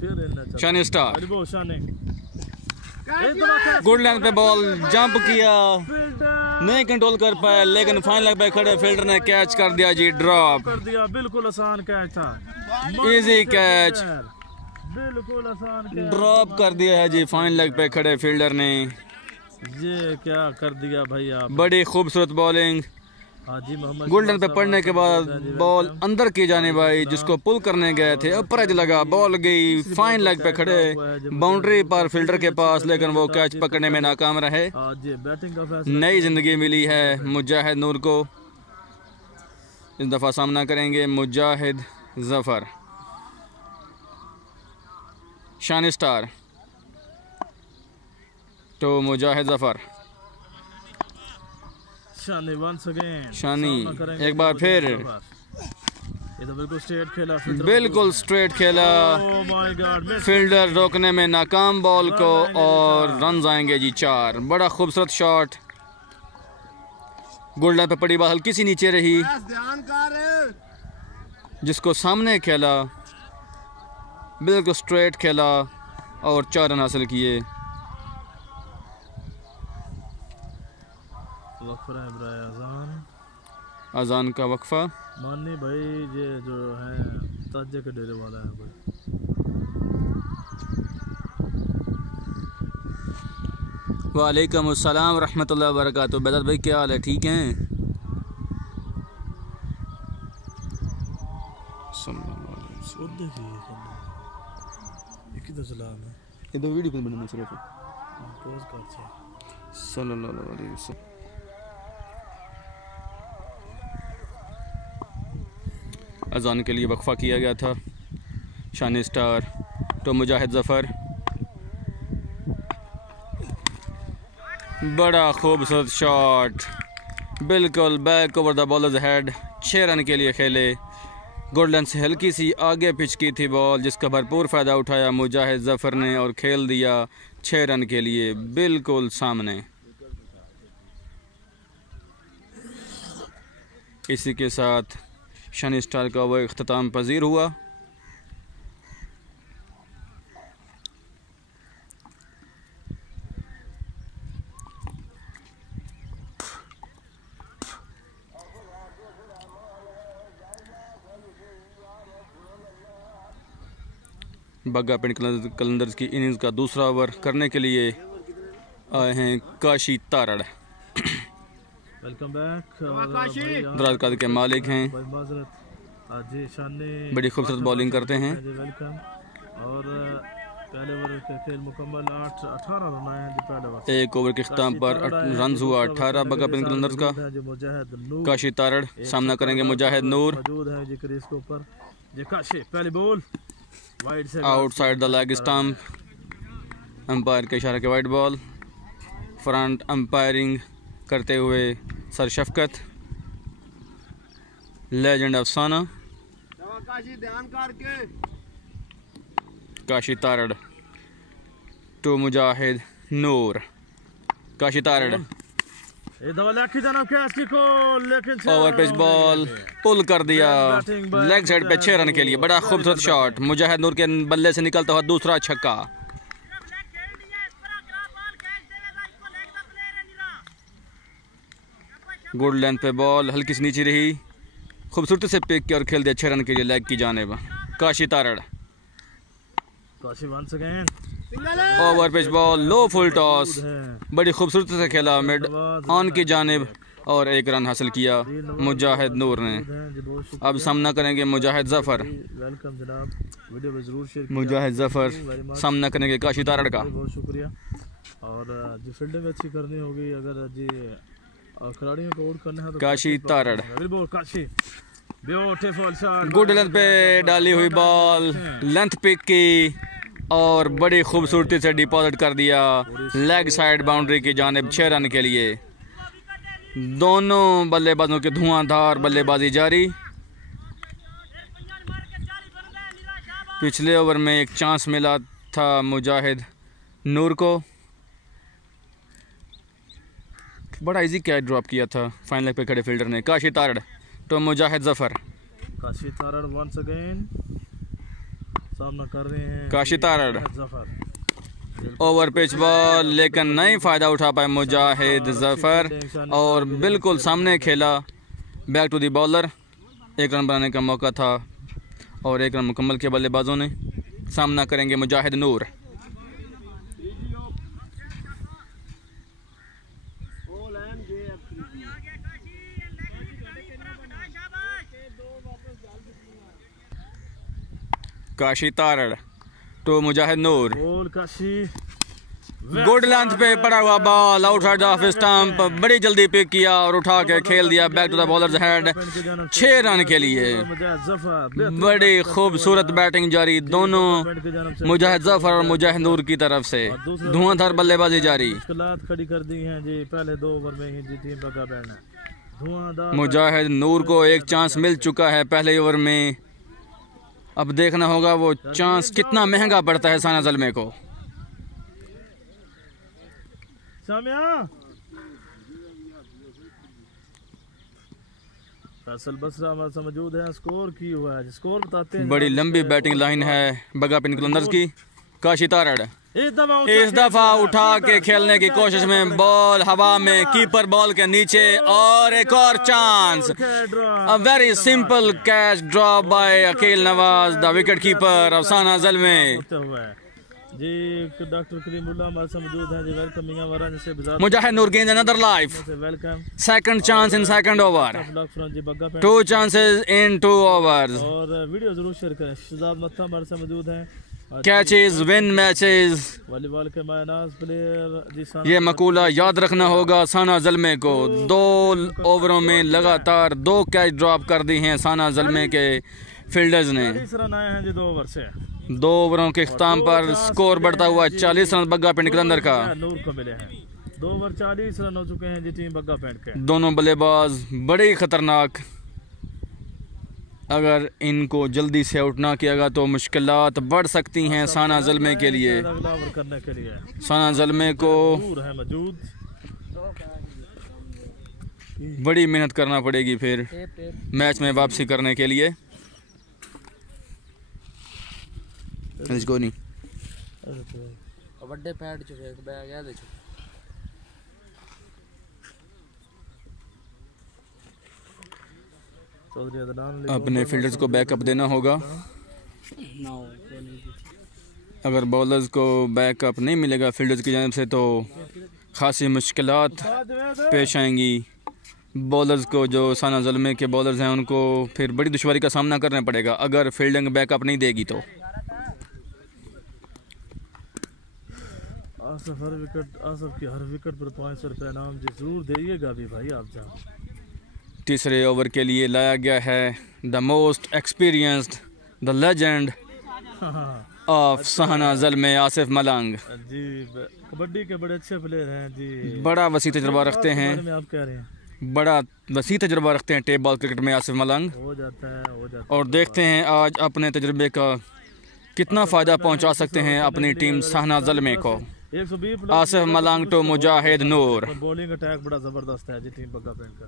शानी star good length पे ball jump किया, नहीं कंट्रोल कर पाया, लेकिन फाइन लेग पे खड़े फील्डर ने कैच कर दिया जी, ड्रॉप कर दिया। बिल्कुल आसान कैच था, इजी कैच, बिल्कुल आसान कैच ड्रॉप कर दिया है जी फाइन लेग पे खड़े फील्डर ने। ये क्या कर दिया भाई आप, बड़ी खूबसूरत बॉलिंग। हाजी मोहम्मद गोल्डन पे पड़ने के बाद बॉल अंदर की जाने भाई, जिसको पुल करने गए थे, अपर लगा, बॉल गई फाइन लेग पे खड़े बाउंड्री पर फील्डर के पास, लेकिन वो कैच पकड़ने में नाकाम रहे। बैटिंग का फैसला, नई जिंदगी मिली है मुजाहिद नूर को। इस दफा सामना करेंगे मुजाहिद जफर। शानी स्टार तो मुजाहिद जफर। शानी वंस अगेन, शानी एक बार फिर, ये तो बिल्कुल स्ट्रेट खेला, बिल्कुल स्ट्रेट खेला, ओह माय गॉड, फील्डर रोकने में नाकाम बॉल को, और रन आएंगे जी 4। बड़ा खूबसूरत शॉट, गोल्डन पे पड़ी बॉल हल्की सी नीचे रही, जिसको सामने खेला, बिल्कुल स्ट्रेट खेला और 4 रन हासिल किए। वक्फा है ब्राय अजान, अजान का वक्फा। मानी भाई ये जो है ताजे के डेरे वाला है भाई। वालेकुम अस्सलाम रहमतुल्लाहि व बरकातुहू। बेदर भाई क्या हाल है, ठीक हैं? ये दो वीडियो को बनाना सिर्फ पोज कर सल्लल्लाहु अलैहि वसल्लम। अजान के लिए वक्फा किया गया था। शानी स्टार तो मुजाहिद जफर। बड़ा खूबसूरत शॉट, बिल्कुल back over the bowlers head, 6 run के लिए खेले। गोल्डन से हल्की सी आगे पिच की थी बॉल, जिसका भरपूर फ़ायदा उठाया मुजाहिद जफर ने और खेल दिया 6 रन के लिए बिल्कुल सामने। इसी के साथ शानी स्टार का वो इख्तिताम पजीर हुआ। बग्गा पिंड कलंदर्स की इनिंग्स का दूसरा ओवर करने के लिए आए हैं काशी तारड़। वेलकम बैक, दराज कद के मालिक हैं, बड़ी खूबसूरत बॉलिंग करते हैं। वेलकम। और पहले ओवर का खेल मुकम्मल, 18 रन आए हैं पहले ओवर। एक ओवर के अख्ताम पर रन हुआ 18 बग्गा पिंड कलंदर्स का। काशी तारड़ सामना करेंगे मुजाहिद नूर। मौजूद है जी क्रीज के ऊपर। ये काशी पहली ball outside the leg stump, umpire के इशारे के वाइड बॉल। फ्रंट अंपायरिंग करते हुए sir Shafqat, legend Afsana. Kashi Tarar to Mujahid Noor. Kashi Tarar over pitch ball pull कर दिया लेग साइड पे 6 रन के लिए। बड़ा खूबसूरत शॉट, मुजाहिद नूर के बल्ले से निकलता हुआ दूसरा छक्का। गुड लेंथ पे बॉल हल्की सी नीचे रही, खूबसूरती से पिक किया और खेल दिया 6 रन के लिए लेग की जानिब। Kashi Tarar over pitch ball low full toss, बड़ी खूबसूरती से खेला मिड ऑन की जानिब और 1 रन हासिल किया मुजाहिद नूर ने। अब सामना करेंगे मुजाहिद जफर। मुजाहिद जफर सामना करेंगे काशी तारड़ का। बहुत शुक्रिया। और जी फील्डिंग अच्छी करनी होगी अगर जी खिलाड़ियों को आउट करना है तो Kashi Tarar Kashi beautiful shot, good length पे डाली हुई बॉल, लेंथ पिक की और बड़ी खूबसूरती से डिपॉजिट कर दिया लेग साइड बाउंड्री की जानिब 6 रन के लिए। दोनों बल्लेबाजों की धुआंधार बल्लेबाजी जारी। पिछले ओवर में एक चांस मिला था मुजाहिद नूर को, बड़ा इजी कैच ड्रॉप किया था फाइन लेग पे खड़े फील्डर ने। काशी तारड़ तो मुजाहिद जफर। काशी तारड़ वंस अगेन सामना कर रहे हैं Kashi Tarar. Zafar. Over pitch ball, लेकिन नहीं फ़ायदा उठा पाए मुजाहिद जफर और बिल्कुल सामने खेला। Back to the bowler. 1 run बनाने का मौका था और 1 रन मुकम्मल किया बल्लेबाजों ने। सामना करेंगे Mujahid Noor. Kashi Tarar to Mujahid Noor. Ball Kashi, good length पे पड़ा हुआ बॉल, आउटसाइड ऑफ स्टंप, बड़ी जल्दी पिक किया और उठा के खेल दिया back to the bowlers head. 6 run के लिए बड़ी खूबसूरत बैटिंग जारी दोनों मुजाहिद जफर और मुजाहिद नूर की तरफ से। धुआंधार बल्लेबाजी जारी। मुश्किलात खड़ी कर दी हैं जी पहले 2 ओवर में ही जी टीम बग्गा बैंड ने। धुआंधार मुजाहिद नूर को एक चांस मिल चुका है पहले ओवर में। अब देखना होगा वो चांस कितना महंगा पड़ता है साना ज़ल्मे को। फैसल बसरा हमारे साथ मौजूद है। स्कोर की हुआ है, स्कोर बताते हैं। बड़ी लंबी बैटिंग लाइन है बग्गा पिन कलंदर्स की। काशी तारड़ इस दफा उठा के खेलने की कोशिश में, बॉल हवा में, कीपर बॉल के नीचे और एक और chance. A very simple catch drop by Akeel Nawaz, the wicket keeper of Sana Zalmi. जी डॉक्टर करीमुल्लाह हमारे साथ मौजूद हैं जी। वेलकम मियां वारा जैसे बाजार मुजाहिद नूर गेंद another life. Welcome. Second chance in second over. जी बग्गा बैंड 2 चांसेस इन 2 ओवर्स। और वीडियो जरूर शेयर करें। शहजाद मत्ता हमारे साथ मौजूद हैं। कैचेस विन मैचेस, वॉलीबॉल के मायनाज प्लेयर जी। ये मकूला याद रखना होगा साना ज़ल्मे को। 2 ओवरों में लगातार 2 कैच ड्रॉप कर दी हैं साना ज़ल्मे के फील्डर्स ने। 40 रन आए हैं जी 2 ओवर से। 2 ओवरों के इख्तिताम पर स्कोर बढ़ता हुआ 40 रन बग्गा पिंड कलंदर का। नूर को मिले हैं 2 ओवर 40 रन हो चुके हैं जी टीम बग्गा पेंट के। दोनों बल्लेबाज बड़े खतरनाक। अगर इनको जल्दी से आउट ना किया गया तो मुश्किलात बढ़ सकती हैं साना ज़ल्मे के लिए। अगला ओवर करने के लिए साना ज़ल्मे को है मौजूद। बड़ी मेहनत करना पड़ेगी फिर मैच में वापसी करने के लिए। लेट्स गो नहीं बड़े पैड च एक बैग है दे अपने फील्डर्स को बैकअप देना होगा। अगर बॉलर्स को बैकअप नहीं मिलेगा फील्डर्स की जानिब से तो खासी मुश्किलात पेश आएंगी। बॉलर्स को जो साना ज़ल्मे के बॉलर्स हैं उनको फिर बड़ी दुश्वारी का सामना करना पड़ेगा अगर फील्डिंग बैकअप नहीं देगी तो। आसफ की हर विकेट पर 500 रुपये इनाम जी जरूर देइएगा भी भाई आप जहाँ। तीसरे ओवर के लिए लाया गया है the most experienced, the legend of Sana Zalmi Asif Malang ji. Kabaddi के बड़े अच्छे प्लेयर हैं जी। बड़ा वसी तजुर्बा रखते हैं। आप कह रहे हैं बड़ा वसी तजुर्बा रखते हैं टेप बॉल क्रिकेट में आसिफ मलंग। हो जाता है और देखते हैं आज अपने तजुर्बे का कितना फ़ायदा पहुंचा सकते हैं अपनी टीम साना ज़ल्मे को। 120 Asif Malang to Mujahid Noor. Bowling attack बड़ा ज़बरदस्त है जी टीम बग्गा पेंट का।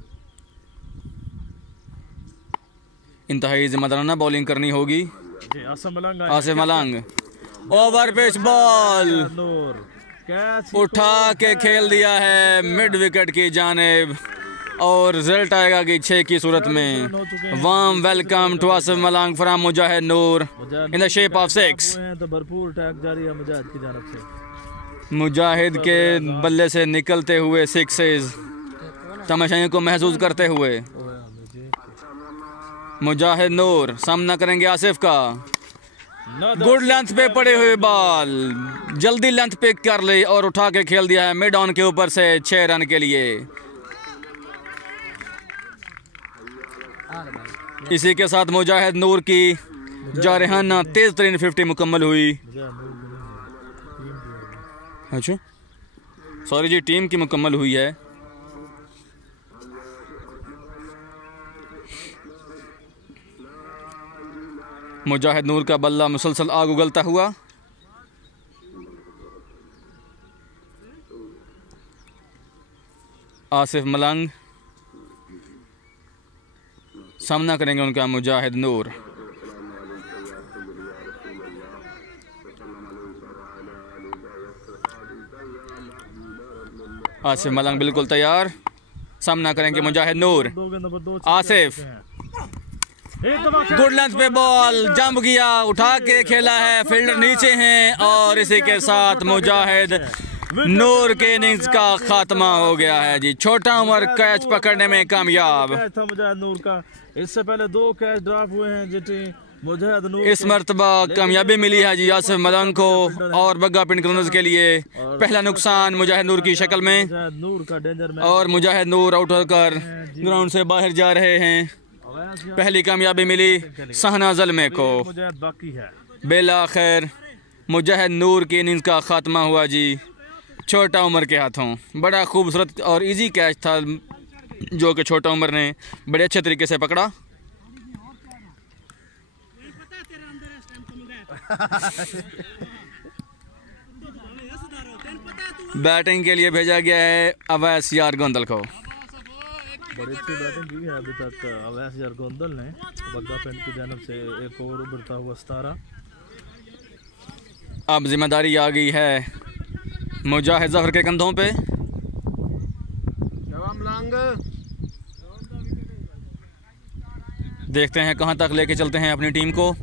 इंतहाई जिम्मेदाराना बॉलिंग करनी होगी। आसिफ मलंग ओवर पिच बॉल उठा के खेल दिया है मिड विकेट की जानिब और रिजल्ट आएगा कि 6 की सूरत में। Warm welcome to Asif Malang from Mujahid Noor in the shape of 6। तो भरपूर अटैक जारी है मुजाहिद की जानिब से। मुजाहिद के बल्ले से निकलते हुए 6 तमाशाइयों को महसूस करते हुए मुजाहिद नूर सामना करेंगे आसिफ का। गुड लेंथ पे पड़े हुए बॉल जल्दी लेंथ पिक कर ली और उठा के खेल दिया है मिड ऑन के ऊपर से 6 रन के लिए। इसी के साथ मुजाहिद नूर की जारहाना तेज तरीन 50 मुकम्मल हुई। अच्छा सॉरी जी, टीम की मुकम्मल हुई है। मुजाहिद नूर का बल्ला मुसलसल आग उगलता हुआ। आसिफ मलंग सामना करेंगे उनका मुजाहिद नूर। आसिफ मलंग बिल्कुल तैयार, सामना करेंगे मुजाहिद नूर। आसिफ गुड लेंथ पे बॉल जंप किया, उठा के खेला है, फील्डर नीचे हैं और इसी के साथ मुजाहिद नूर के इनिंग्स का खात्मा हो गया है जी। छोटा उम्र कैच पकड़ने में कामयाब। था मुजाहिद नूर का, इससे पहले 2 कैच ड्रॉप हुए हैं जीटी मुजाहिद नूर। इस मरतबा कामयाबी मिली है जी आसिफ मलंग को और बग्गा पिंड कलंदर्स के लिए। पहला नुकसान मुजाहिद नूर की शक्ल में नूर का डेंजर में और मुजाहिद नूर आउट होकर ग्राउंड से बाहर जा रहे हैं। पहली कामयाबी मिली सहना ज़ल्मे को। बाकी है बिलाखिर मुजाहिद नूर की इनिंग्स का खात्मा हुआ जी छोटा उम्र के हाथों। बड़ा खूबसूरत और इजी कैच था जो कि छोटा उम्र ने बड़े अच्छे तरीके से पकड़ा। बैटिंग के लिए भेजा गया है अवैस यार गोंदल को। बड़ी अच्छी बैटिंग की है अभी तक अवैस यार गोंदल ने। बग्गा पिंड की जानब से एक ओवर उभरता हुआ सितारा। अब जिम्मेदारी आ गई है मुजाहिद जफर के कंधों पे। देखते हैं कहां तक लेके चलते हैं अपनी टीम को।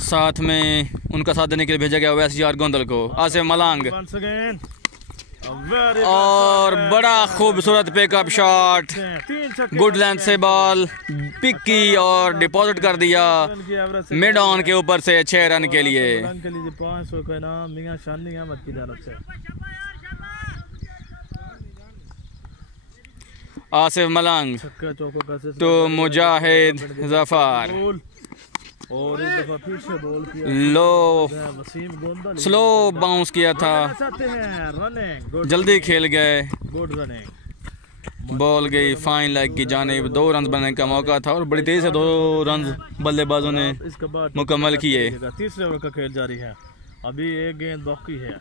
साथ में उनका साथ देने के लिए भेजा गया अवैस यार गोंदल को आसिफ मलंग। और बड़ा खूबसूरत पिकअप शॉट, गुड लेंथ से बॉल पिक की और डिपॉजिट कर दिया मिड ऑन के ऊपर से 6 रन के लिए। 500 का इनाम मियां शानी अहमद की जानब से। आसिफ मलंग तो मुजाहिद जफर और इस दफा फिर से बॉल किया लो वसीम गोंदल। स्लो बाउंस किया था, जल्दी खेल गए। गुड रनिंग बॉल गई फाइन लेग की जानिब। 2 रन बनाने का मौका था और बड़ी तेज से 2 रन बल्लेबाजों ने मुकम्मल किए। तीसरे ओवर का खेल जारी है, अभी 1 गेंद बाकी है।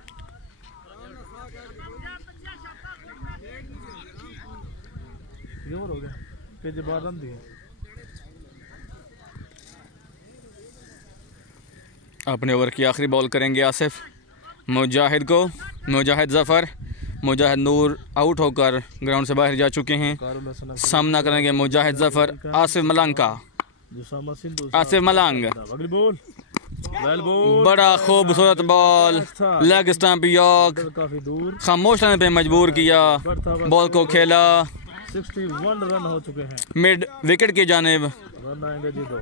हो गया कि 12 रन दिए। अपने ओवर की आखिरी बॉल करेंगे आसिफ मुजाहिद को। मुजाहिद जफर, मुजाहिद नूर आउट होकर ग्राउंड से बाहर जा चुके हैं। सामना करेंगे मुजाहिद जफर आसिफ मलंग का। आसिफ मलंग बड़ा खूबसूरत बॉल, लेग स्टंप यॉर्क, खामोश रहने पे मजबूर किया, बॉल को खेला 61 रन हो चुके हैं मिड विकेट की जानिब। रन आएंगे जी 2।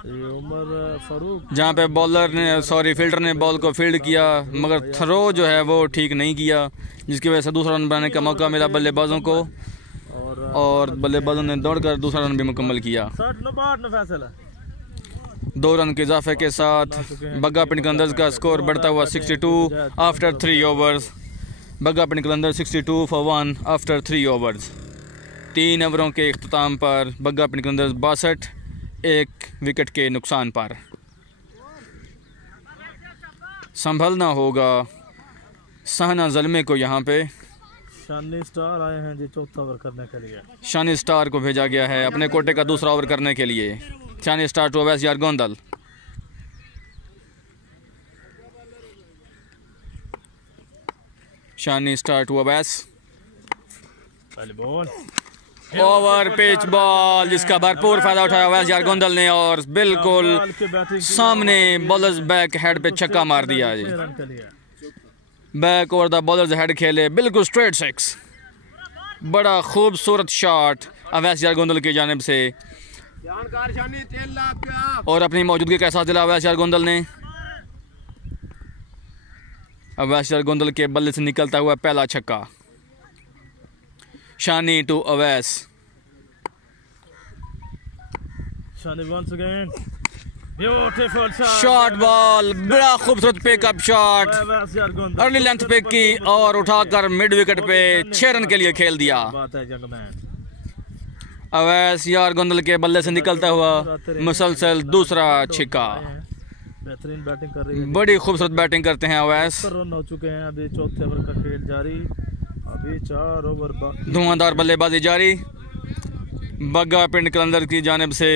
ये उमर फारूक जहाँ पे बॉलर ने फील्डर ने बॉल को फील्ड किया मगर थ्रो जो है वो ठीक नहीं किया, जिसकी वजह से दूसरा रन बनाने का मौका मिला बल्लेबाजों को और बल्लेबाजों ने दौड़कर दूसरा रन भी मुकम्मल किया। 2 रन के इजाफे के साथ बग्गा पिंड कलंदर्स का स्कोर बढ़ता हुआ 62 आफ्टर 3 ओवर्स। बग्गा पिंड कलंदर 62 for 1 आफ्टर 3 ओवर्स। 3 ओवरों के इख्तिताम पर बग्गा पिंड कलंदर्स 62 1 विकेट के नुकसान पर। संभलना होगा सहना ज़ल्मे को। यहाँ पे शानी स्टार आए हैं जी 4था ओवर करने के लिए। शानी स्टार को भेजा गया है अपने कोटे का दूसरा ओवर करने के लिए। शानी स्टार टू अवैस यार गोंदल। शानी स्टार टू अवैस। पहले बॉल ओवर पिच बॉल जिसका भरपूर फायदा उठाया अवैस यार गोंदल ने और बिल्कुल सामने बॉलर्स बैक हेड पे छक्का मार दिया जी। Back over the bowlers head खेले बिल्कुल स्ट्रेट 6। बड़ा खूबसूरत शॉट अवैस यार गोंदल की जानिब से और अपनी मौजूदगी का एहसास दिला अवैस यार गोंदल ने। अवैस यार गोंदल के बल्ले से निकलता हुआ पहला छक्का। शानी टू अवैस। शॉट बॉल बड़ा खूबसूरत pickup shot, early length pick की और उठाकर मिड विकेट पे 6 रन के लिए खेल दिया। अवैस यार गोंदल के बल्ले से निकलता हुआ मुसलसल दूसरा छक्का। बेहतरीन बैटिंग कर रही है, बड़ी खूबसूरत बैटिंग करते हैं अवैस। रन हो चुके हैं, अभी 4थे ओवर का खेल जारी, अभी 4 ओवर बाकी। धुआंधार बल्लेबाजी जारी बग्गा पिंड कलंदर की जानिब से।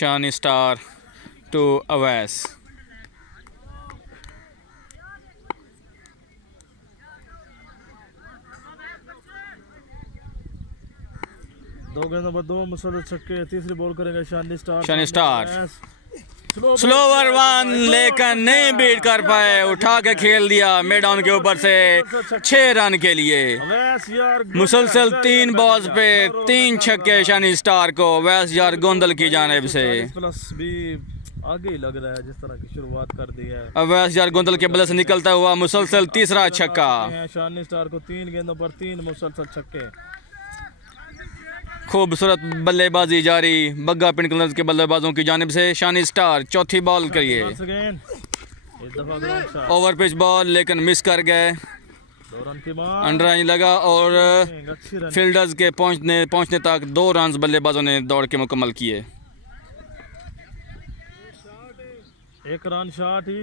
शानी स्टार टू अवैस। दो गेंद नंबर 2 मुसलसल छक्के। तीसरी बॉल करेंगे शानी स्टार। शानी स्टार स्लोवर वन, लेकिन नहीं बीट कर पाए, उठा के खेल दिया मिड ऑन के ऊपर से 6 रन के लिए। मुसलसल 3 बॉल्स पे 3 छक्के शानी स्टार को अवैस यार गोंदल की जानिब से। प्लस भी आगे ही लग रहा है, जिस तरह की शुरुआत कर दी है अवैस यार गोंदल के बल्ले से निकलता हुआ मुसलसल तीसरा छक्का। शानी स्टार को 3 गेंदों पर 3 मुसलसल छक्के। खूबसूरत बल्लेबाजी जारी बग्गा पिंड कलर्स के बल्लेबाजों की जानिब से। शानी स्टार चौथी बॉल करिए। ओवर पिच बॉल लेकिन मिस कर गए, अंडर लगा और फील्डर्स के पहुंचने तक 2 रन बल्लेबाजों ने दौड़ के मुकम्मल किए। 1 रन शॉट ही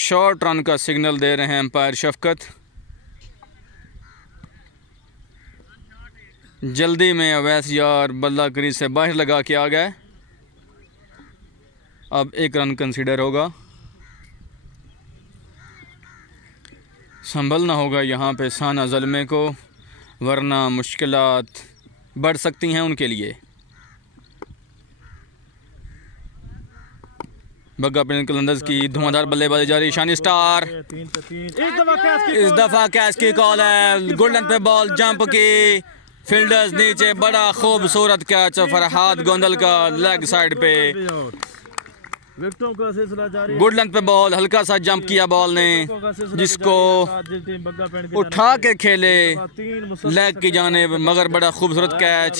शॉर्ट रन का सिग्नल दे रहे हैं अंपायर शफकत। जल्दी में अवैस यार बल्ला क्रीज से बाहर लगा के आ गए। अब 1 रन कंसीडर होगा। संभलना होगा यहाँ पे साना ज़ल्मे को, वरना मुश्किलात बढ़ सकती हैं उनके लिए। बग्गा पिंड कलंदर्स की धुआंधार बल्लेबाजी जारी। शानी स्टार 3 पे 3 इस दफा कैच की कॉल है। गोल्डन पे बॉल जंप की, फील्डर्स नीचे, बड़ा खूबसूरत कैच फरहाद गोंदल का लेग साइड पे। विकेटों का सिलसिला जारी। गुडलैंड पे बॉल हल्का सा जंप किया बॉल ने, जिसको उठा के खेले लेग की जानिब, मगर बड़ा खूबसूरत कैच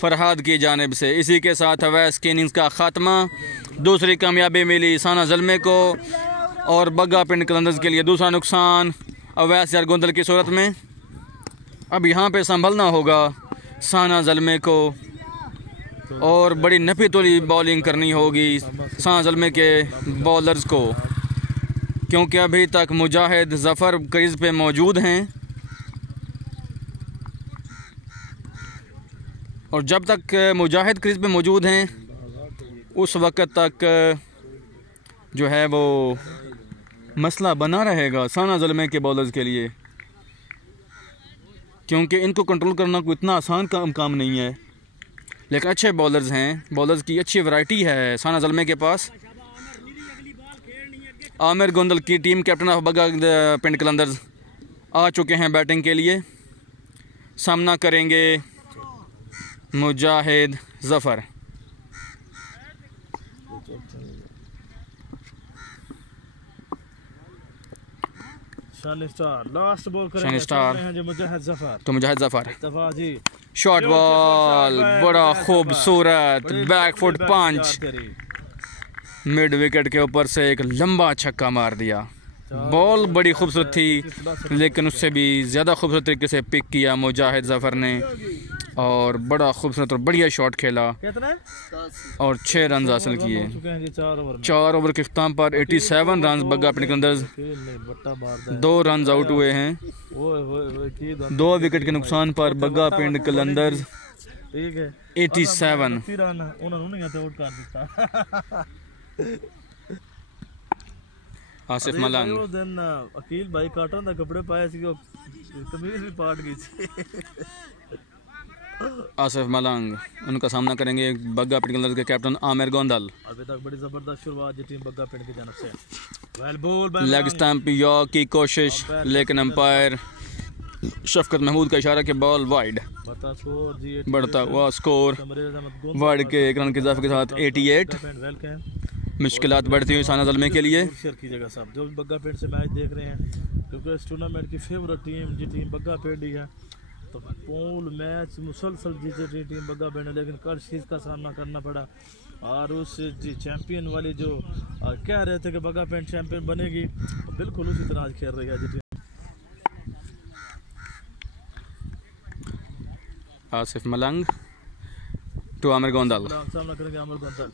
फरहाद की जानिब से। इसी के साथ अवैस की इनिंग्स का खात्मा। दूसरी कामयाबी मिली साना ज़ल्मे को और बग्गा पिंड कलंदर्स के लिए दूसरा नुकसान अवैस यार गोंदल की सूरत में। अब यहाँ पे संभलना होगा साना ज़ल्मे को और बड़ी नफी तोली बॉलिंग करनी होगी साना ज़ल्मे के बॉलर्स को, क्योंकि अभी तक मुजाहिद ज़फ़र क्रीज़ पे मौजूद हैं और जब तक मुजाहिद क्रीज़ पे मौजूद हैं उस वक़्त तक जो है वो मसला बना रहेगा साना ज़ल्मे के बॉलर्स के लिए, क्योंकि इनको कंट्रोल करना कोई इतना आसान काम नहीं है। लेकिन अच्छे बॉलर्स हैं, बॉलर्स की अच्छी वैरायटी है साना ज़ल्मे के पास। आमिर गोंदल की टीम कैप्टन ऑफ बग्गा पिंड कलंदर्स आ चुके हैं बैटिंग के लिए। सामना करेंगे मुजाहिद ज़फ़र। शानी स्टार लास्ट बॉल करेंगे। शानी स्टार हैं जो मुजाहिद ज़फ़र। तो मुजाहिद ज़फ़र इत्तफाक जी शॉर्ट बॉल, बड़ा खूबसूरत बैक फुट पंच, मिड विकेट के ऊपर से एक लंबा छक्का मार दिया। बॉल बड़ी खूबसूरत थी लेकिन उससे भी ज़्यादा खूबसूरत तरीके से पिक किया मुजाहिद ज़फ़र ने और बड़ा खूबसूरत और बढ़िया शॉट खेला और 6 रन हासिल किए। 4 ओवर के अख्ताम पर 87 रन बग्गा पिंड कलंदर्स 2 रन आउट हुए हैं। 2 विकेट के नुकसान पर बग्गा पिंड कलंदर्स 87। आसिफ मलंग अकील भाई काटन दा कपड़े पाए सी, कमीज भी पाट गई थी। आसिफ मलंग उनका सामना करेंगे बग्गा पिंड कलंदर्स के कैप्टन आमिर गोंदल। अभी तक बड़ी जबरदस्त शुरुआत टीम बग्गा पिंड की जानब से। Well ball leg stump York की कोशिश, लेकिन अंपायर शफकत महमूद का इशारा कि बॉल वाइड। बढ़ता हुआ स्कोर वाइड के 1 रन के इजाफे के साथ 88। मुश्किलात बढ़ती हुई साना ज़ल्मे के लिए। शेयर कीजिएगा साहब जो बग्गा पिंड से मैच देख रहे हैं, क्योंकि इस टूर्नामेंट की फेवरेट टीम जी टीम बग्गा पिंड ही है। तो पूल मैच मुसलसल जीते थी टीम बग्गा पिंड, लेकिन कल चीज़ का सामना करना पड़ा और उस जी चैंपियन वाली जो कह रहे थे कि बग्गा पिंड चैंपियन बनेगी, बिल्कुल उसी तरह आज खेल रही है जी टीम। आसिफ मलंग टू आमिर गोंदल। सामना करेंगे Aamir Gondal.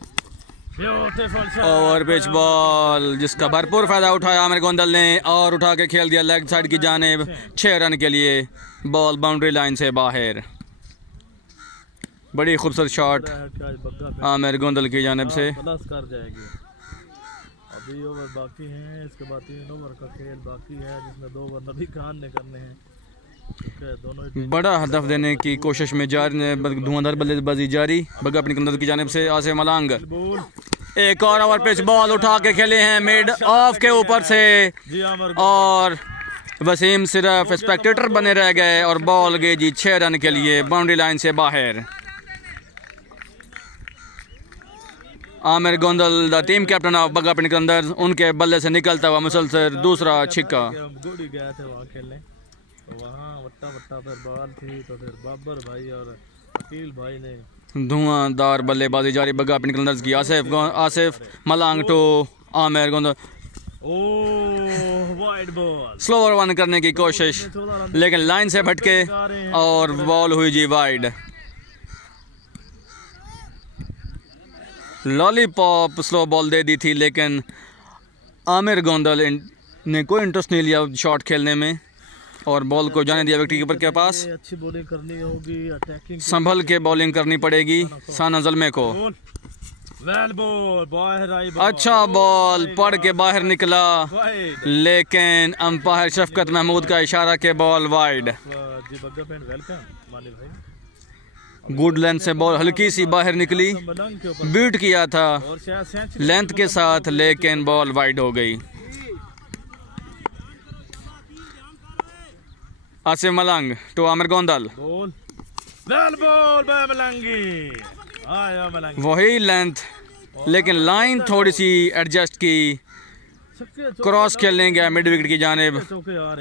Over pitch ball जिसका भरपूर फ़ायदा उठाया आमिर गोंदल ने और उठा के खेल दिया लेग साइड की जानिब 6 रन के लिए। बॉल बाउंड्री लाइन से बाहर। बड़ी खूबसूरत शॉट बग्गा आमिर गोंदल की जानिब से। प्लस कर जाएगी। अभी ओवर बाकी हैं, इसके बाद 3 ओवर का खेल बाकी है जिसमें 2 ओवर नबी खान ने करने हैं। दोनों बड़ा हदफ देने की कोशिश में जारी, धुआंधार बल्लेबाजी जारी बग्गा अपनी कंदर की जानिब से। आसिफ मलांग एक और ओवर पिच बॉल उठा के खेले हैं मिड ऑफ के ऊपर से और वसीम सिर्फ स्पेक्टेटर बने रह गए और बॉल गई जी 6 रन के लिए बाउंड्री लाइन से बाहर। Aamir Gondal the team captain of Bagga पिंड के अंदर, उनके बल्ले से निकलता हुआ मुसलसल दूसरा छिक्का। गोड़ी गए थे वहाँ खेलने, तो वहाँ वट्टा वट्टा फिर बॉल थी, तो फिर बाबर भाई और अकील भाई ने धुआंधार बल्लेबाजी जारी बग्गा पिंड के अंदर की। Asif Malang to Aamir Gondal, wide ball slower one करने की कोशिश लेकिन लाइन से भटके और बॉल हुई जी वाइड। लॉलीपॉप स्लो बॉल दे दी थी लेकिन आमिर गोंदल ने कोई इंटरेस्ट नहीं लिया शॉट खेलने में और बॉल को जाने दिया विकेट कीपर के पास। अच्छी बॉलिंग करनी होगी, अटैकिंग संभल के बॉलिंग करनी पड़ेगी साना जलमे को। वेल बॉल बाहर आई, अच्छा बॉल पड़ के बाहर निकला लेकिन अंपायर शफकत महमूद का इशारा के बॉल वाइड। गुड लेंथ से बॉल हल्की सी बाहर निकली, बीट किया था लेंथ के साथ लेकिन बॉल वाइड हो गई। आसिफ मलंग टू आमिर गोंदल, वही लेंथ लेकिन लाइन थोड़ी सी एडजस्ट की, क्रॉस खेलने गया मिड विकेट की जानिब,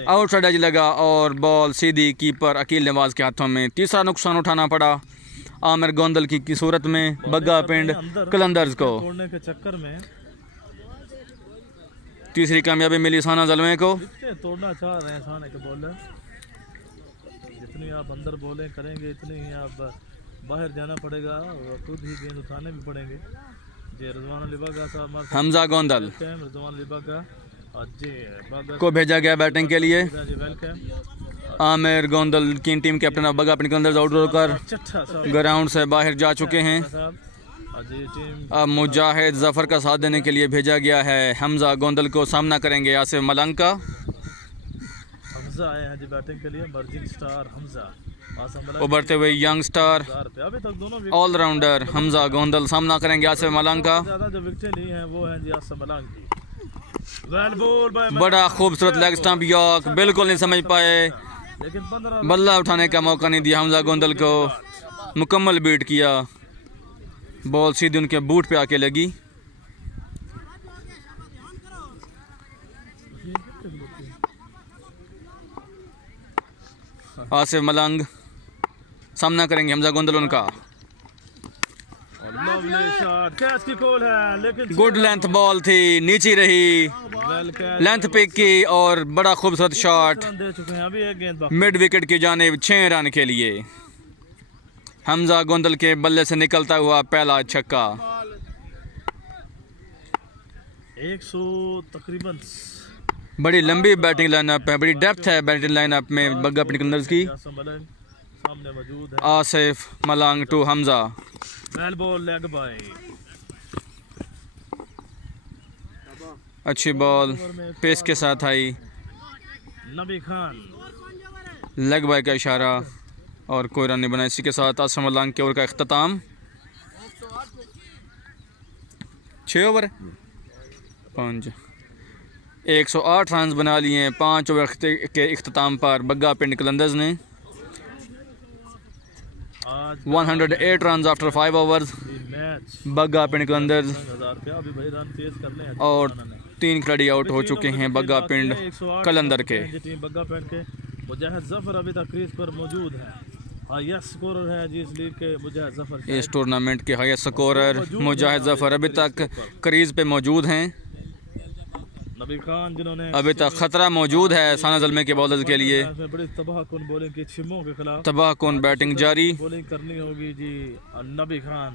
आउटसाइड एज लगा और बॉल सीधी कीपर अकील नवाज के हाथों में। तीसरा नुकसान उठाना पड़ा आमिर गोंदल की सूरत में बग्गा पिंड कलंदर्स को। के चक्कर में तीसरी कामयाबी मिली साना जलमे को। तोड़ना चाह रहे हैं साने के बॉलर, जितनी आप अंदर बॉलिंग करेंगे इतनी ही आप बाहर जाना पड़ेगा और खुद ही गेंद उठाने भी पड़ेंगे। हमजा गोंदल रिजवान को भेजा गया बैटिंग के लिए। आमिर गोंदल की टीम कैप्टन अब बग्गा पिंड के अंदर आउट होकर ग्राउंड से बाहर जा चुके हैं। अब मुजाहिद जफर का साथ देने के लिए भेजा गया है। हमजा गोंदल को सामना करेंगे आसिफ मलंग का। हमजा आए हैं जी बैटिंग के लिए, बर्जिंग स्टार हमजा, उभरते हुए young star allrounder Hamza Gondal सामना करेंगे आसिफ मलंग का। जो विकेटें ली हैं वो हैं जी आसिफ मलंग की। बड़ा खूबसूरत लेग स्टंप यॉर्क, बिल्कुल नहीं समझ पाए, बल्ला उठाने का मौका नहीं दिया हमजा गोंदल को, मुकम्मल बीट किया, बॉल सीधी उनके बूट पे आके लगी। आसिफ मलंग सामना करेंगे हमजा गोंदल उनका। गुड लेंथ बॉल थी, नीची रही, लेंथ पिक की और बड़ा खूबसूरत शॉट मिड विकेट की जानिब 6 रन के लिए। हमजा गोंदल के बल्ले से निकलता हुआ पहला छक्का। 100 तकरीबन बड़ी लंबी बैटिंग लाइनअप है, बड़ी डेप्थ है बैटिंग लाइनअप में बग्गा पिंड कंदर्स की। सामने मौजूद है Asif Malang to Hamza, well ball leg bye, अच्छी बॉल पेस के साथ आई, नबी खान लेग बाय का इशारा और कोई रन नहीं बना। इसी के साथ आसिफ मलंग के ओवर का अख्ताम। 6 ओवर 5 108 रन बना लिए 5 ओवर के अख्ताम पर बग्गा पिंड कलंदर्स ने। 108 रन आफ्टर 5 ओवर्स बग्गा पिंड कलंदर्स और 3 खिलाड़ी आउट हो चुके हैं बग्गा पिंड कलंदर के। बग्गा पिंड के मुजाहिद जफर अभी तक क्रीज पर मौजूद है, हाईएस्ट स्कोरर है जी इस लीग के मुजाहिद जफर। इस टूर्नामेंट के हाईएस्ट स्कोरर मुजाहिद जफर अभी तक क्रीज पे मौजूद हैं। नबी खान जिन्होंने अभी तक खतरा मौजूद है साना जलमे के बॉलर्स के लिए। बड़ी तबाहकुन बॉलिंग की छिमों के खिलाफ तबाहकुन बैटिंग जारी, बॉलिंग करनी होगी जी नबी खान।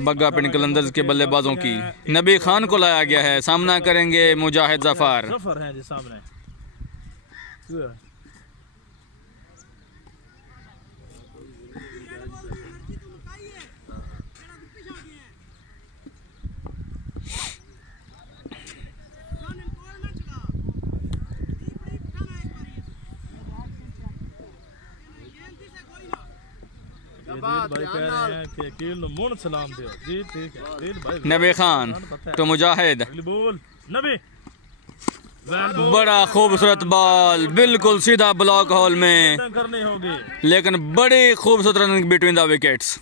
बग्गा पिंड कलंदर्स के बल्लेबाजों की नबी खान को लाया गया है, सामना करेंगे मुजाहिद जफर। जफर है जी सामने। भाई कह रहे हैं कि कील नु मुन सलाम दियो जी ठीक है कील भाई नबी खान तो मुजाहिद बोल नबी बड़ा खूबसूरत बॉल बिल्कुल सीधा ब्लॉक होल में करनी होगी लेकिन बड़ी खूबसूरत रनिंग बिटवीन द विकेट्स।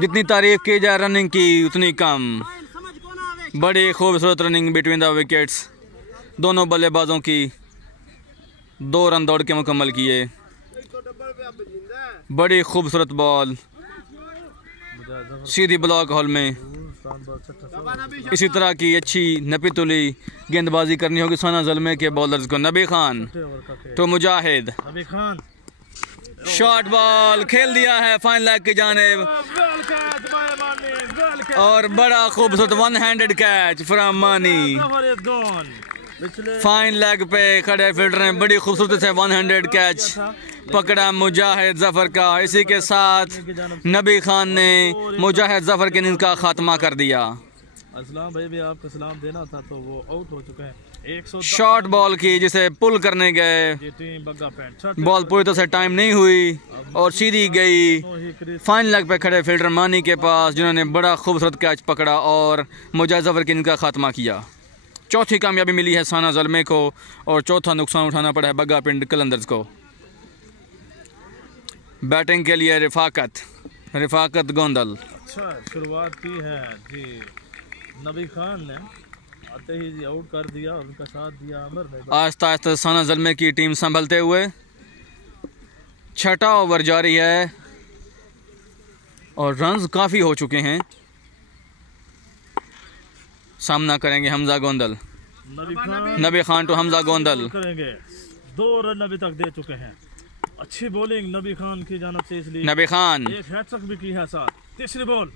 जितनी तारीफ की जाए रनिंग की उतनी कम। बड़ी खूबसूरत रनिंग बिटवीन द विकेट्स। दोनों बल्लेबाजों की 2 रन दौड़ के मुकम्मल किए। बड़ी खूबसूरत बॉल सीधी ब्लॉक होल में। इसी तरह की अच्छी नपी तुली गेंदबाजी करनी होगी साना ज़ल्मे के बॉलर्स को। नबी खान तो मुजाहिद नबी खान शॉर्ट बॉल खेल दिया है फाइन लेग की जानिब और बड़ा खूबसूरत 1 हैंडेड कैच फ्रॉम मानी। फाइन लेग पे खड़े फील्डर ने बड़ी खूबसूरती से 1 हैंडेड कैच पकड़ा मुजाहिद जफर का। इसी के साथ नबी खान ने मुजाहिद जफर के इनिंग्स का खात्मा कर दिया। असलाम भाई भी आपको सलाम देना था तो वो आउट हो चुके हैं। शॉर्ट बॉल की जिसे पुल करने गए, बॉल पूरी तरह से टाइम नहीं हुई और सीधी गई फाइन लेग पे खड़े फील्डर मानी के पास, जिन्होंने बड़ा खूबसूरत कैच पकड़ा और मुजाहिद जफर के इनिंग्स का खात्मा किया। चौथी कामयाबी मिली है साना ज़ल्मे को और चौथा नुकसान उठाना पड़ा है बग्गा पिंड कलंदर्स को। बैटिंग के लिए रिफाकत गोंदल। अच्छा शुरुआत की है जी नबी खान ने, आते ही जी आउट कर दिया और उनका साथ दिया अमर ने। आहिस्ता आहिस्ता साना ज़ल्मे की टीम संभलते हुए छठा ओवर जारी है और रन्स काफ़ी हो चुके हैं। सामना करेंगे हमजा गोंदल। नबी खान टू हमजा गोंदल करेंगे। 2 रन अभी तक दे चुके हैं। अच्छी बॉलिंग नबी खान की जानब से, इसलिए नबी खान एक हैट्रिक भी की है साथ। तीसरी बॉल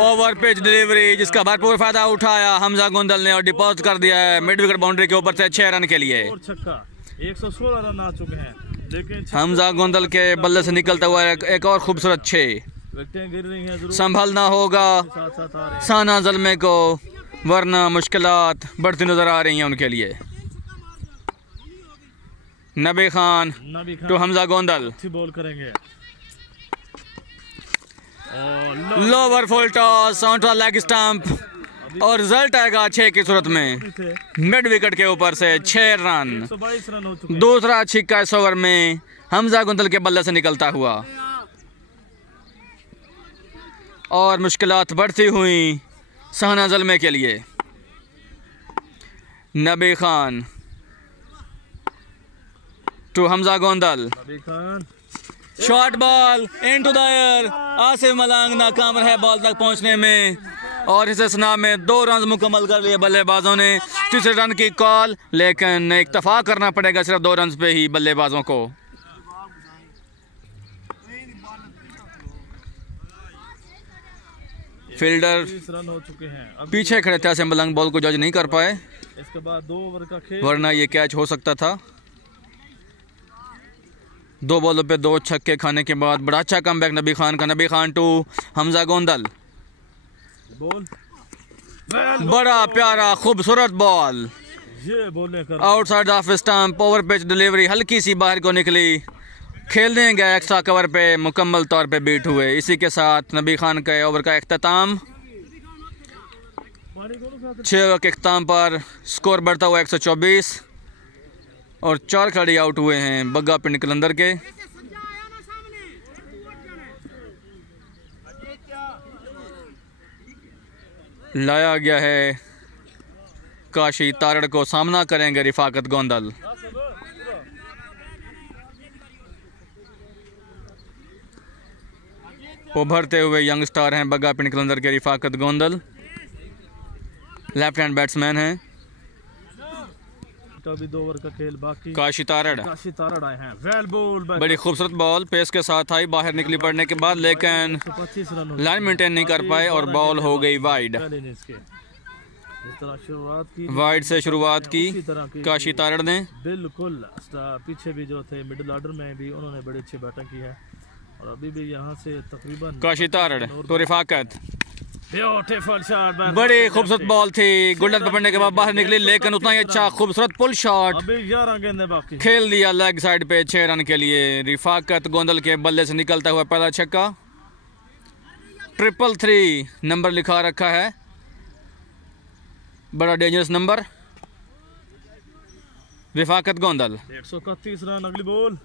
ओवर पिच डिलीवरी जिसका भरपूर फायदा उठाया हमजा गोंदल ने और डिपॉजिट कर दिया है मिड विकेट बाउंड्री के ऊपर से 6 रन के लिए। और छक्का 116 रन आ चुके हैं, लेकिन हमजा गोंदल के बल्ले से निकलता हुआ एक और खूबसूरत 6। विकेटें गिर रही हैं, संभलना होगा साना ज़ल्मे को वरना मुश्किलात बढ़ती नजर आ रही हैं उनके लिए। नबी खान टू हमजा गोंदल बॉल करेंगे। Lower full toss on leg stump और रिजल्ट आएगा 6 की सूरत में। मिड विकेट के ऊपर से 6 रन। 122 रन हो चुके। दूसरा छिक्का इस ओवर में हमजा गोंदल के बल्ले से निकलता हुआ और मुश्किलात बढ़ती हुई साना ज़ल्मे के लिए। Nabi Khan to Hamza Gondal short ball into the air. Asif Malang नाकाम रहे बॉल तक पहुंचने में और इस स्ना में 2 रन मुकम्मल कर लिए बल्लेबाजों ने। तीसरे रन की कॉल, लेकिन इत्तफाक करना पड़ेगा सिर्फ 2 रन पे ही बल्लेबाजों को। फील्डर रन हो चुके हैं। पीछे खड़े थे, आसिफ मलांग बॉल को जज नहीं कर पाए, इसके बाद 2 ओवर का खेल, वरना ये कैच हो सकता था। 2 बॉलों पे 2 छक्के खाने के बाद बड़ा अच्छा कमबैक नबी खान का। नबी खान टू हमजा गोंदल बॉल बड़ा प्यारा खूबसूरत बॉल ये बोलने कर outside off stump. Over pitch delivery हल्की सी बाहर को निकली। खेलने गए एक्स्ट्रा कवर पे मुकम्मल तौर पे बीट हुए। इसी के साथ नबी खान के ओवर का इख्तिताम। 6 ओवर के इख्तिताम पर स्कोर बढ़ता हुआ 124 और 4 खिलाड़ी आउट हुए हैं बग्गा पिंड कलंदर के। लाया गया है काशी तारड़ को, सामना करेंगे रिफाकत गोंदल। उभरते हुए यंग स्टार हैं बग्गा पिंड कलंदर के रिफाकत गोंदल। लेफ्ट हैंड बैट्समैन हैं। अभी 2 ओवर का खेल बाकी। काशी तारड़ आए हैं। वेल बॉल, बड़ी खूबसूरत बॉल पेस के साथ आई बाहर निकली पड़ने के बाद, लेकिन 25 रन लाइन मेंटेन नहीं कर पाए और बॉल हो गई वाइड। वाइड से शुरुआत की काशी तारड़ ने। बिल्कुल पीछे भी जो थे मिडिल ऑर्डर में भी उन्होंने बड़ी अच्छी बैटिंग की है और अभी भी यहाँ से तकरीबन काशी तारड़ तो रिफाकत ब्यूटीफुल शॉट, बड़ी खूबसूरत बॉल थी, गोल्डन पकड़ने के बाद बाहर निकली, लेकिन उतना ही अच्छा खूबसूरत पुल शॉट अभी 11 गेंदें बाकी। खेल दिया लेग साइड पे 6 रन के लिए। रिफाकत गोंदल के बल्ले से निकलता हुआ पहला छक्का। 333 नंबर लिखा रखा है, बड़ा डेंजरस नंबर। रिफाकत गोंदल 131 रन। अगली बॉल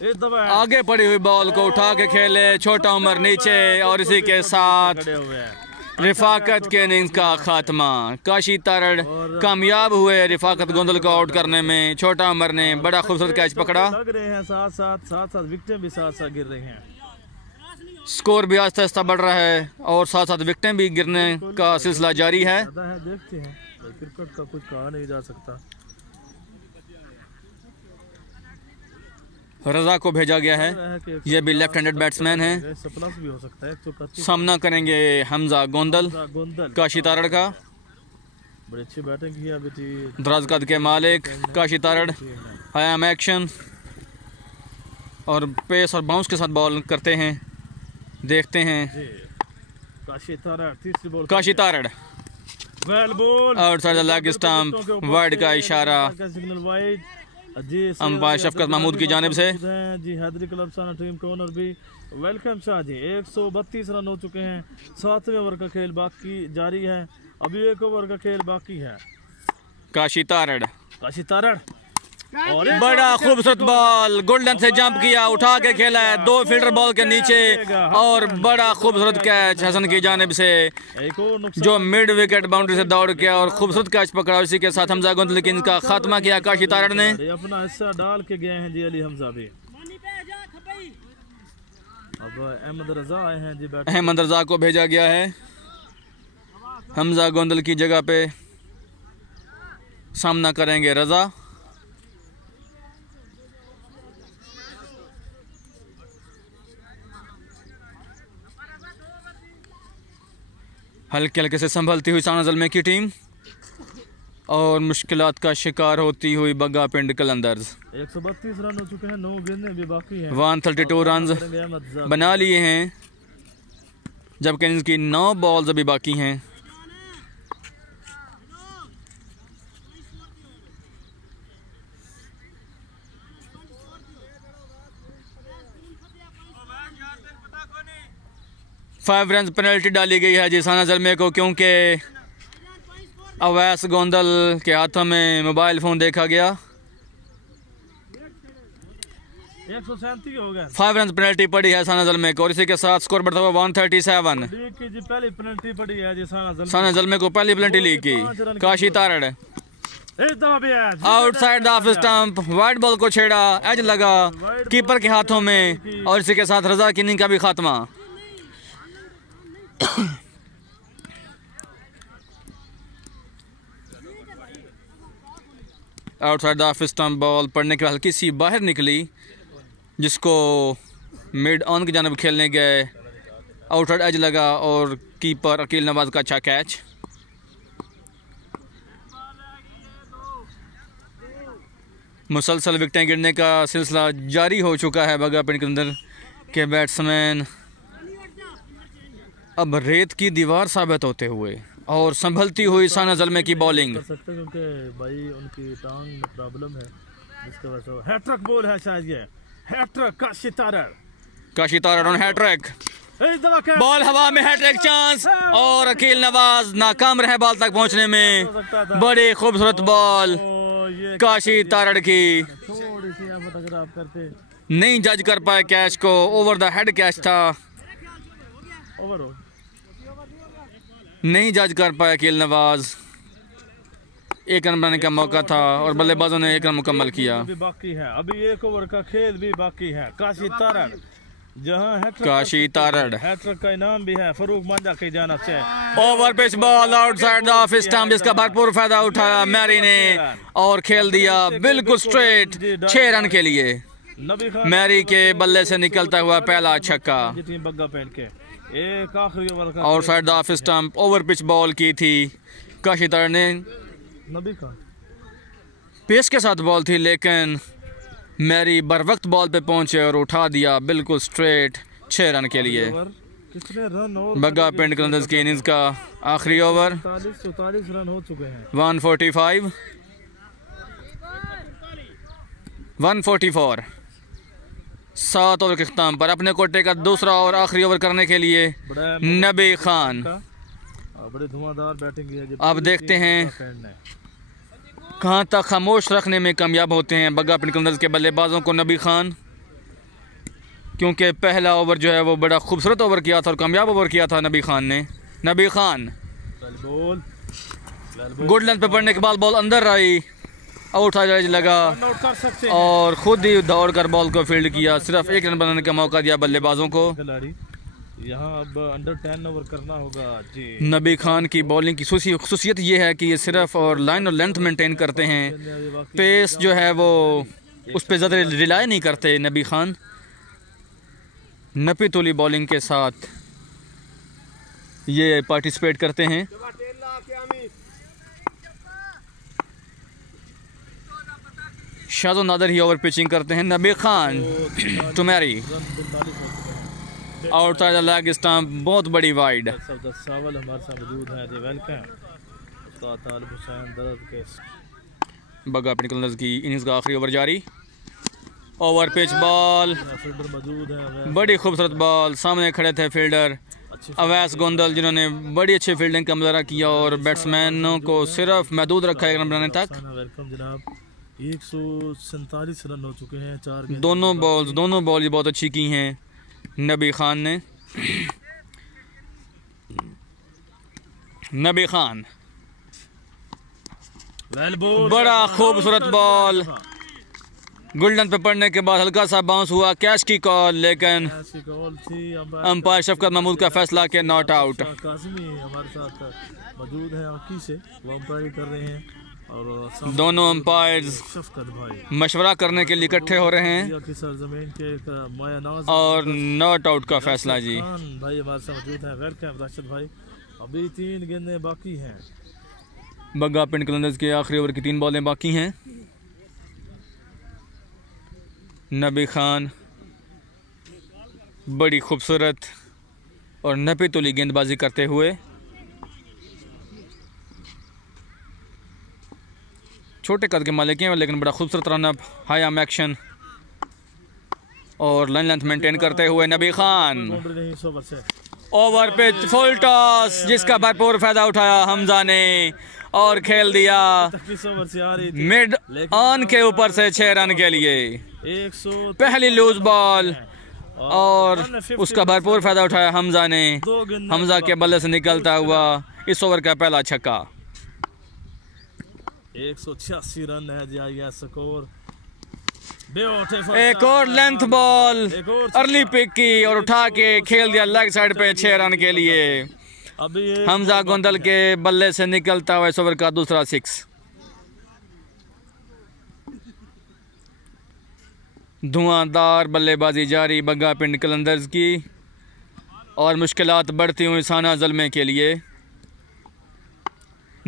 इस दफा आगे पड़ी हुई बॉल को उठा के खेले, छोटा उम्र नीचे, और इसी के साथ खड़े हुए हैं। रिफाकत के इनिंग्स का खात्मा। काशी तारड़ कामयाब हुए रिफाकत गोंदल को आउट करने में। छोटा उम्र ने बड़ा खूबसूरत कैच पकड़ा। लग रहे हैं साथ साथ विकेटें भी साथ साथ गिर रही हैं। स्कोर भी आहिस्ता आहिस्ता बढ़ रहा है और साथ साथ विकेटें भी गिरने का सिलसिला जारी है। देखते हैं, क्रिकेट का कुछ कहा नहीं जा सकता। रजा को भेजा गया है, ये भी लेफ्ट हैंडेड बैट्समैन है। प्लस भी हो सकता है। सामना करेंगे हमजा गोंदल काशी तारड़ का। बड़ी अच्छी बैटिंग की अभी दराज कद के मालिक Kashi Tarar. I am action और पेस और बाउंस के साथ बॉल करते हैं। देखते हैं काशी तारड़ तीसरी ball. Kashi Tarar well ball outside the leg stump, wide का इशारा सिग्नल वाइड जी। अंपायर शफकत महमूद की जानिब से जी। हैदरी क्लब साना टीम का ओनर भी वेलकम शाह जी। 132 रन हो चुके हैं। 7वें ओवर का खेल बाकी जारी है। अभी 1 ओवर का खेल बाकी है। काशी तारड़ और बड़ा खूबसूरत बॉल, गोल्डन से जंप किया, उठा के खेला है 2 फील्डर बॉल के नीचे, और बड़ा खूबसूरत कैच हसन की जानिब से जो मिड विकेट बाउंड्री से दौड़ के और खूबसूरत कैच पकड़ा। इसी के साथ हमजा गोंदल लेकिन इनका खात्मा किया काशी तारड़ ने। अपना हिस्सा डाल के गए हैं जी अली हमजा भी। अब अहमद रजा आए हैं जी। अहमद रजा को भेजा गया है हमजा गोंदल की जगह पे। सामना करेंगे रजा। हल्के हल्के से संभलती हुई साना ज़ल्मे की टीम और मुश्किलात का शिकार होती हुई बग्गा पिंड कलंदर्स। 132 रन हो चुके हैं, 9 गेंदें भी बाकी हैं। 132 रन बना लिए हैं, जबकि इनकी 9 बॉल्स अभी बाकी हैं। फाइव रन पेनल्टी डाली गई है जी साना ज़ल्मे को, क्योंकि अवैस गोंदल के हाथों में मोबाइल फ़ोन देखा गया। 137 हो गए। 5 रन पेनल्टी पड़ी है साना ज़ल्मे को और इसी के साथ स्कोर बढ़ता हुआ 137। पहली पेनल्टी पड़ी है जी साना ज़ल्मे को पहली पेनल्टी ली की। Kashi Tarar outside the off stump, wide ball को छेड़ा, एज लगा कीपर के हाथों में और इसी के साथ रजा की इनिंग का भी खात्मा। Outside the off stump ball पड़ने के बाद हल्की सी बाहर निकली, जिसको मिड ऑन की जानब खेलने गए, आउटसाइड एज लगा और कीपर अकील नवाज का अच्छा कैच। मुसलसल विकेटें गिरने का सिलसिला जारी हो चुका है बग्गा पिंड के अंदर के बैट्समैन अब रेत की दीवार साबित होते हुए और संभलती हुई साना ज़ल्मे की बॉलिंग। क्योंकि भाई उनकी टांग में प्रॉब्लम है, जिसकी वजह से हैट्रिक बॉल है शायद ये। हैट्रिक काशी तारड़ ऑन हैट्रिक, बॉल हवा में, हैट्रिक चांस और अकील नवाज नाकाम रहे बॉल तक पहुंचने में। बड़ी खूबसूरत बॉल काशी तारड़ की, थोड़ी सी अगर आप करते नहीं जज कर पाए कैच को, ओवर द हेड कैच था, ओवर नहीं जज कर पाया अकील नवाज। 1 रन बनाने का मौका था और बल्लेबाजों ने 1 रन मुकम्मल किया। भी बाकी है, अभी 1 ओवर का खेल भी बाकी है। काशी तारड़ जहां काशी तारड़ हैट्रिक का इनाम भी है फरूक मांझा की जानिब से। Over pitch ball outside the off stump, जिसका भरपूर फायदा उठाया मैरी ने और खेल दिया बिल्कुल स्ट्रेट 6 रन के लिए। मैरी के बल्ले से निकलता हुआ पहला छक्का। बग्गा पेंट के एक आखिरी ओवर का outside the off stump over pitch ball की थी। काशी तारड़ ने नबी खान पेस के साथ बॉल थी, लेकिन मैरी बर वक्त बॉल पे पहुंचे और उठा दिया बिल्कुल स्ट्रेट 6 रन के लिए। कितने रन और बग्गा पिंड कलंदर्स की इनिंग्स का आखिरी ओवर 44 रन हो चुके हैं। 145 144 7 ओवर के अख्ताम पर अपने कोटे का दूसरा और आखिरी ओवर करने के लिए नबी खान बड़े धुआंधार बैटिंग की है। अब देखते हैं कहां तक खामोश रखने में कामयाब होते हैं बग्गा पिंड कलंदर्स के बल्लेबाजों को नबी खान, क्योंकि पहला ओवर जो है वो बड़ा खूबसूरत ओवर किया था और कामयाब ओवर किया था नबी खान ने। नबी खान गुड लेंथ पे पड़ने के बाद बॉल अंदर आई, आउट लगा और खुद ही दौड़कर बॉल को फील्ड किया। सिर्फ एक रन बनाने का मौका दिया बल्लेबाजों को। यहाँ अब अंडर 10 ओवर करना होगा जी। नबी खान की बॉलिंग की खुसूसियत ये है कि ये सिर्फ और लाइन और लेंथ मेंटेन करते हैं, पेस जो है वो उस पर ज़्यादा रिलाई नहीं करते। नबी खान नपी तुली बॉलिंग के साथ ये पार्टिसिपेट करते हैं। शाजो नादर ही ओवर पिचिंग करते हैं। नबी खान टू मैरी आउटसाइड द लेग स्टंप, बहुत बड़ी वाइड। सावल हमारे साथ मौजूद हैं जी, वेलकम उस्ताद तालिब हुसैन दर्द के। बग्गा पिंड कलंदर्स की इनिंग्स का आखिरी ओवर जारी। ओवर पिच बॉल, फील्डर मौजूद है, बड़ी खूबसूरत बॉल। सामने खड़े थे फील्डर अवैस गोंदल, जिन्होंने बड़ी अच्छी फील्डिंग का मुजाहरा किया और बैट्समैनों को सिर्फ महदूद रखा एक रन बनाने तक। वेलकम जनाब। 147 रन हो चुके हैं। 4 दोनों बॉल ये बहुत अच्छी की हैं नबी खान ने। नबी खान बड़ा खूबसूरत बॉल, गोल्डन पे पड़ने के बाद हल्का सा बाउंस हुआ, कैच की कॉल, लेकिन अंपायर शफकत महमूद का फैसला के नॉट आउट। कासिमी हमारे साथ मौजूद हैं, आकी से वो अंपायरिंग कर रहे हैं और दोनों अंपायर्स शफकत भाई मशवरा करने के लिए इकट्ठे हो रहे हैं की सरजमीन के मायानाज और नॉट आउट का फैसला जी। भाई हमारे साथ मौजूद हैं, वेलकम राशिद भाई। अभी 3 गेंदें बाकी हैं। बग्गा पिंड कलंदर्स के आखिरी ओवर की 3 बॉलें बाकी हैं। नबी खान बड़ी खूबसूरत और नपी तुली गेंदबाजी करते हुए छोटे कद के मालिक हैं, लेकिन बड़ा खूबसूरत रनअप, हाई आर्म एक्शन और लाइन लेंथ मेंटेन करते हुए नबी Khan over pitch full toss, जिसका भरपूर फायदा उठाया हमजा ने और खेल दिया मिड ऑन के ऊपर से 6 रन के लिए। पहली लूज बॉल और उसका भरपूर फायदा उठाया हमजा ने। हमजा के बल्ले से निकलता हुआ इस ओवर का पहला छक्का। 186 रन है जी स्कोर। एक और लेंथ बॉल अर्ली पिक की और उठा के खेल दिया लेग साइड पे 6 रन के लिए। हमजा गोंदल के बल्ले से निकलता हुआ इस ओवर का दूसरा 6। धुआंधार बल्लेबाजी जारी बग्गा पिंड कलंदर्स की और मुश्किलात बढ़ती हुई साना ज़ल्मे के लिए।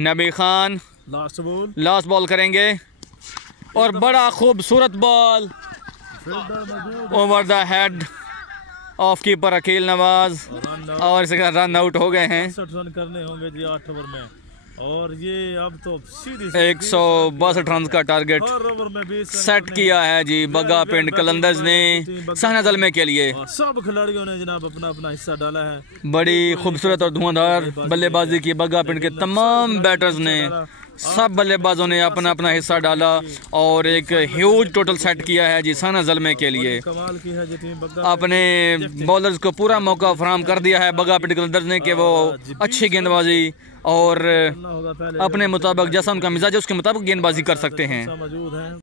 नबी खान लास्ट बॉल करेंगे और बड़ा खूबसूरत ball over the head of keeper Aqeel Nawaz और इसका रन आउट हो गए हैं। 60 रन करने होंगे जी 8 ओवर में और ये अब तो सीधी 162 रन का टारगेट सेट किया है जी बग्गा पिंड कलंदर्स ने साना ज़ल्मे के लिए। सब खिलाड़ियों ने जनाब अपना अपना हिस्सा डाला है। बड़ी खूबसूरत और धुआंधार बल्लेबाजी की बग्गा पिंड के तमाम बैटर्स ने, सब बल्लेबाजों ने अपना अपना हिस्सा डाला और एक ह्यूज टोटल सेट किया है जी साना ज़ल्मे के लिए। कमाल की है जी टीम बग्गा अपने बॉलर्स को पूरा मौका फराहम कर दिया है बग्गा पिंड कलंदर्स ने कि वो अच्छी गेंदबाजी और अपने मुताबिक जैसा उनका मिजाज है उसके मुताबिक गेंदबाजी कर सकते हैं। मौजूद हैं।